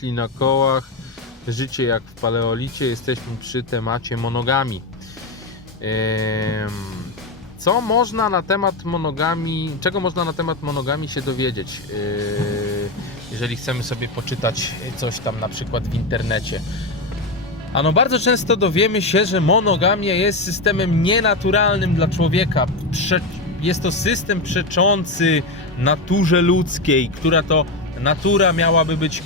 myśli na kołach, życie jak w paleolicie, jesteśmy przy temacie monogami. Co można na temat monogami, czego można na temat monogami się dowiedzieć, Yy, jeżeli chcemy sobie poczytać coś tam na przykład w internecie? Ano bardzo często dowiemy się, że monogamia jest systemem nienaturalnym dla człowieka. Prze jest to system przeczący naturze ludzkiej, która to natura miałaby być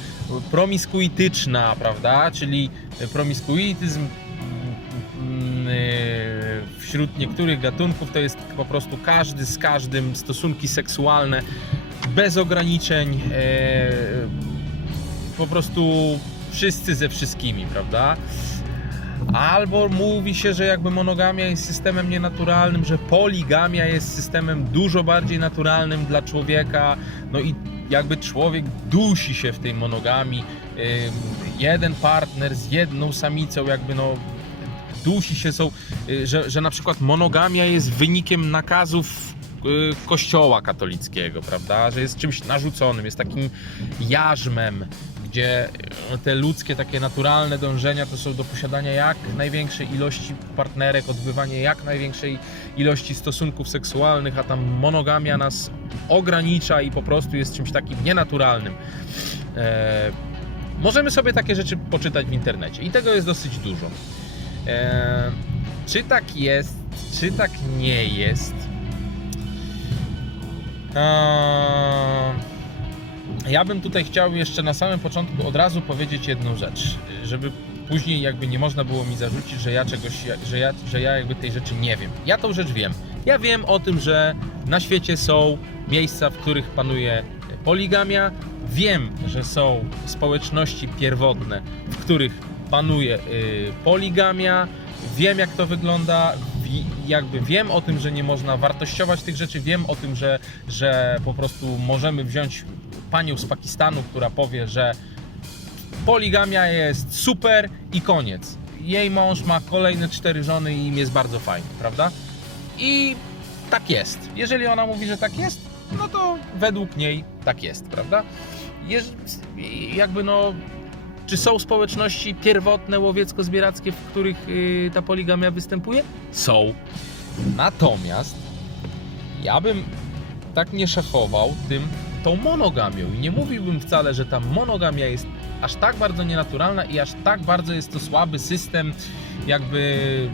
promiskuityczna, prawda? Czyli promiskuityzm mm, yy, wśród niektórych gatunków to jest po prostu każdy z każdym stosunki seksualne bez ograniczeń. e, Po prostu wszyscy ze wszystkimi, prawda? Albo mówi się, że jakby monogamia jest systemem nienaturalnym, że poligamia jest systemem dużo bardziej naturalnym dla człowieka. No i jakby człowiek dusi się w tej monogami. Jeden partner z jedną samicą, jakby no dusi się są, y, że, że na przykład monogamia jest wynikiem nakazów y, kościoła katolickiego, prawda? Że jest czymś narzuconym, jest takim jarzmem, gdzie y, te ludzkie takie naturalne dążenia to są do posiadania jak największej ilości partnerek, odbywanie jak największej ilości stosunków seksualnych, a tam monogamia nas ogranicza i po prostu jest czymś takim nienaturalnym. E, możemy sobie takie rzeczy poczytać w internecie i tego jest dosyć dużo. E, czy tak jest, czy tak nie jest? Eee, ja bym tutaj chciał jeszcze na samym początku od razu powiedzieć jedną rzecz, żeby później jakby nie można było mi zarzucić, że ja czegoś, że ja, że ja jakby tej rzeczy nie wiem. Ja tą rzecz wiem. Ja wiem o tym, że na świecie są miejsca, w których panuje poligamia. Wiem, że są społeczności pierwotne, w których panuje y, poligamia. Wiem, jak to wygląda. Jakby wiem o tym, że nie można wartościować tych rzeczy. Wiem o tym, że, że po prostu możemy wziąć panią z Pakistanu, która powie, że poligamia jest super i koniec. Jej mąż ma kolejne cztery żony i im jest bardzo fajnie, prawda? I tak jest. Jeżeli ona mówi, że tak jest, no to według niej tak jest, prawda? Jeż, jakby no, czy są społeczności pierwotne łowiecko-zbierackie, w których y, ta poligamia występuje? Są. Natomiast ja bym tak nie szafował tym tą monogamią i nie mówiłbym wcale, że ta monogamia jest aż tak bardzo nienaturalna i aż tak bardzo jest to słaby system jakby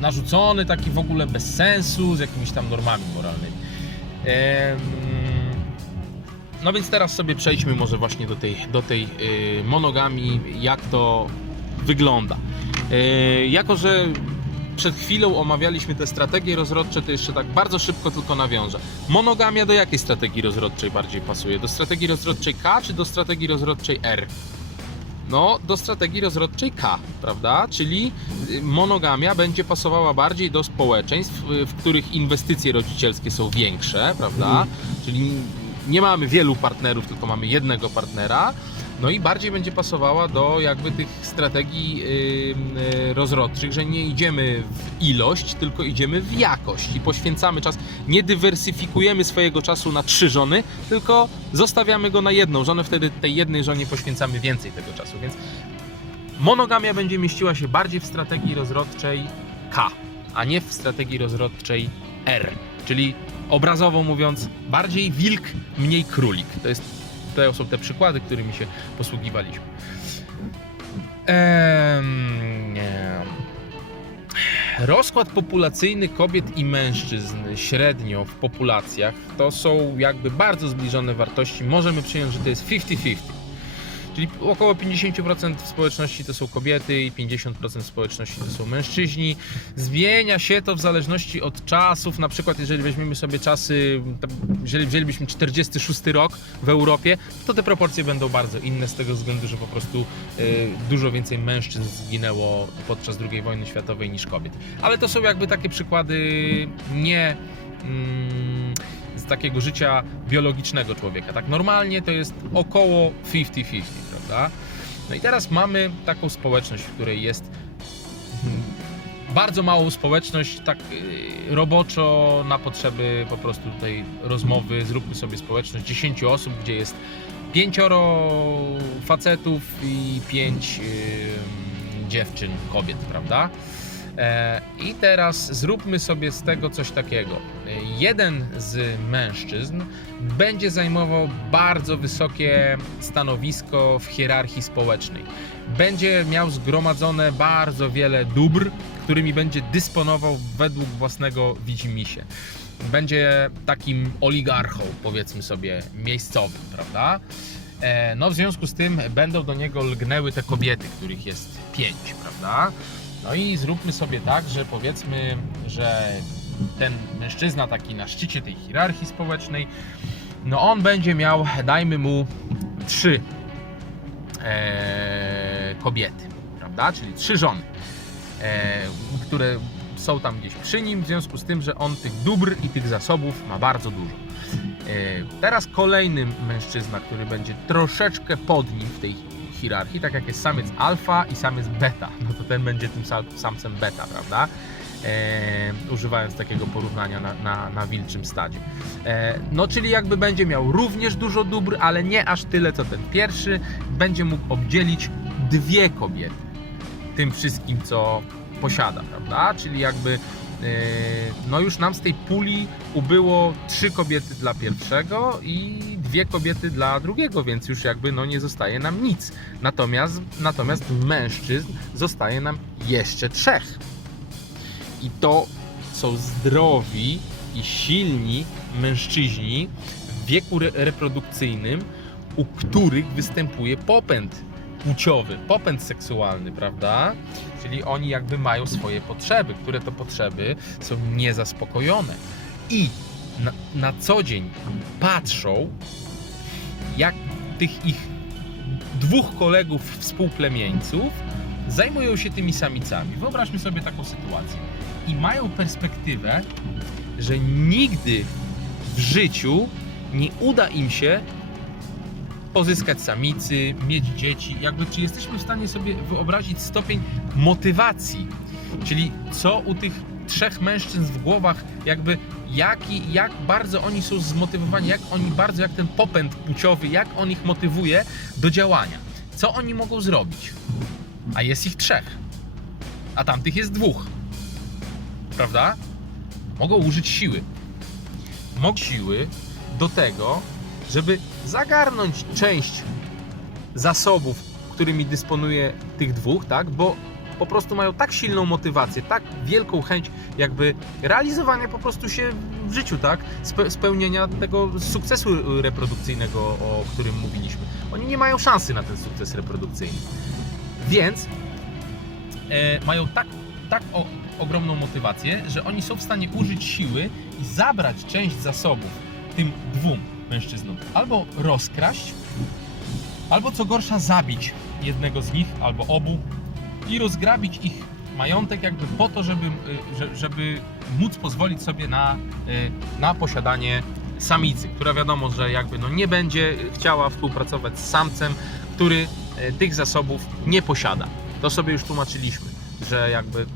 narzucony, taki w ogóle bez sensu, z jakimiś tam normami moralnymi. No więc teraz sobie przejdźmy może właśnie do tej, do tej y, monogami, jak to wygląda. Y, jako, że przed chwilą omawialiśmy te strategie rozrodcze, to jeszcze tak bardzo szybko tylko nawiążę. Monogamia do jakiej strategii rozrodczej bardziej pasuje? Do strategii rozrodczej K czy do strategii rozrodczej R? No, do strategii rozrodczej K, prawda? Czyli y, monogamia będzie pasowała bardziej do społeczeństw, y, w których inwestycje rodzicielskie są większe, prawda? Czyli nie mamy wielu partnerów, tylko mamy jednego partnera. No i bardziej będzie pasowała do jakby tych strategii yy, rozrodczych, że nie idziemy w ilość, tylko idziemy w jakość i poświęcamy czas, nie dywersyfikujemy swojego czasu na trzy żony, tylko zostawiamy go na jedną żonę, wtedy tej jednej żonie poświęcamy więcej tego czasu, więc monogamia będzie mieściła się bardziej w strategii rozrodczej K, a nie w strategii rozrodczej R, czyli obrazowo mówiąc, bardziej wilk, mniej królik. To jest to są te przykłady, którymi się posługiwaliśmy. Rozkład populacyjny kobiet i mężczyzn średnio w populacjach to są jakby bardzo zbliżone wartości. Możemy przyjąć, że to jest 50-50. Czyli około 50% w społeczności to są kobiety i 50% w społeczności to są mężczyźni. Zmienia się to w zależności od czasów. Na przykład, jeżeli weźmiemy sobie czasy, jeżeli wzięlibyśmy 46 rok w Europie, to te proporcje będą bardzo inne z tego względu, że po prostu y, dużo więcej mężczyzn zginęło podczas II wojny światowej niż kobiet. Ale to są jakby takie przykłady nie. Mm, z takiego życia biologicznego człowieka. Tak normalnie to jest około 50-50, prawda? No i teraz mamy taką społeczność, w której jest mm, bardzo małą społeczność, tak y, roboczo na potrzeby po prostu tej rozmowy. Zróbmy sobie społeczność 10 osób, gdzie jest pięcioro facetów i pięć ym, dziewczyn, kobiet, prawda? E, I teraz zróbmy sobie z tego coś takiego. Jeden z mężczyzn będzie zajmował bardzo wysokie stanowisko w hierarchii społecznej. Będzie miał zgromadzone bardzo wiele dóbr, którymi będzie dysponował według własnego widzimisię. Będzie takim oligarchą, powiedzmy sobie, miejscowym, prawda? E, No w związku z tym będą do niego lgnęły te kobiety, których jest pięć, prawda? No i zróbmy sobie tak, że powiedzmy, że ten mężczyzna taki na szczycie tej hierarchii społecznej, no on będzie miał, dajmy mu trzy e, kobiety, prawda? Czyli trzy żony, e, które są tam gdzieś przy nim, w związku z tym, że on tych dóbr i tych zasobów ma bardzo dużo. E, teraz kolejny mężczyzna, który będzie troszeczkę pod nim w tej hierarchii, tak jak jest samiec alfa i samiec beta, no to ten będzie tym sam- samcem beta, prawda? E, używając takiego porównania na, na, na wilczym stadzie. E, no, czyli jakby będzie miał również dużo dóbr, ale nie aż tyle co ten pierwszy. Będzie mógł obdzielić dwie kobiety tym wszystkim, co posiada, prawda? Czyli jakby e, no już nam z tej puli ubyło trzy kobiety dla pierwszego i dwie kobiety dla drugiego, więc już jakby no nie zostaje nam nic. Natomiast, natomiast mężczyzn zostaje nam jeszcze trzech. I to są zdrowi i silni mężczyźni w wieku re- reprodukcyjnym, u których występuje popęd płciowy, popęd seksualny, prawda? Czyli oni jakby mają swoje potrzeby, które to potrzeby są niezaspokojone. I na, na co dzień patrzą, jak tych ich dwóch kolegów współplemieńców zajmują się tymi samicami. Wyobraźmy sobie taką sytuację. I mają perspektywę, że nigdy w życiu nie uda im się pozyskać samicy, mieć dzieci. Jakby czy jesteśmy w stanie sobie wyobrazić stopień motywacji, czyli co u tych trzech mężczyzn w głowach, jakby jaki, jak bardzo oni są zmotywowani, jak oni bardzo, jak ten popęd płciowy, jak on ich motywuje do działania. Co oni mogą zrobić? A jest ich trzech, a tamtych jest dwóch. Prawda? Mogą użyć siły. Mogą siły do tego, żeby zagarnąć część zasobów, którymi dysponuje tych dwóch, tak? Bo po prostu mają tak silną motywację, tak wielką chęć jakby realizowania po prostu się w życiu, tak? Spe- spełnienia tego sukcesu reprodukcyjnego, o którym mówiliśmy. Oni nie mają szansy na ten sukces reprodukcyjny. Więc e, mają tak, tak o, ogromną motywację, że oni są w stanie użyć siły i zabrać część zasobów tym dwóm mężczyznom. Albo rozkraść, albo co gorsza zabić jednego z nich, albo obu i rozgrabić ich majątek jakby po to, żeby, y, że- żeby móc pozwolić sobie na, y, na posiadanie samicy, która wiadomo, że jakby no nie będzie chciała współpracować z samcem, który y, tych zasobów nie posiada. To sobie już tłumaczyliśmy, że jakby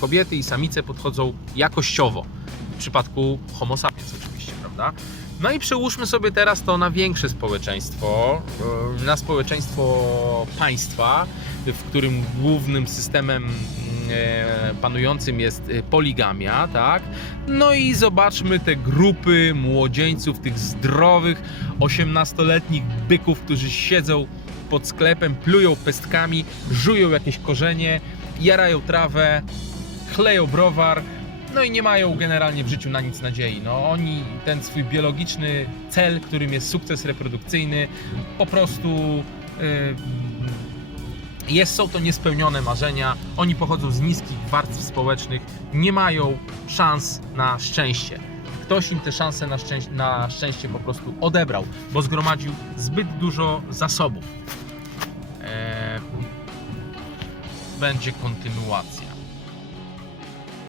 kobiety i samice podchodzą jakościowo. W przypadku Homo sapiens oczywiście, prawda? No i przełóżmy sobie teraz to na większe społeczeństwo, e, na społeczeństwo państwa, w którym głównym systemem e, panującym jest e, poligamia, tak? No i zobaczmy te grupy młodzieńców, tych zdrowych, 18-letnich byków, którzy siedzą pod sklepem, plują pestkami, żują jakieś korzenie, jarają trawę, chleją browar, no i nie mają generalnie w życiu na nic nadziei. No oni ten swój biologiczny cel, którym jest sukces reprodukcyjny, po prostu yy, jest, są to niespełnione marzenia. Oni pochodzą z niskich warstw społecznych, nie mają szans na szczęście. Ktoś im te szanse na szczęście, na szczęście po prostu odebrał, bo zgromadził zbyt dużo zasobów. Eee, będzie kontynuacja.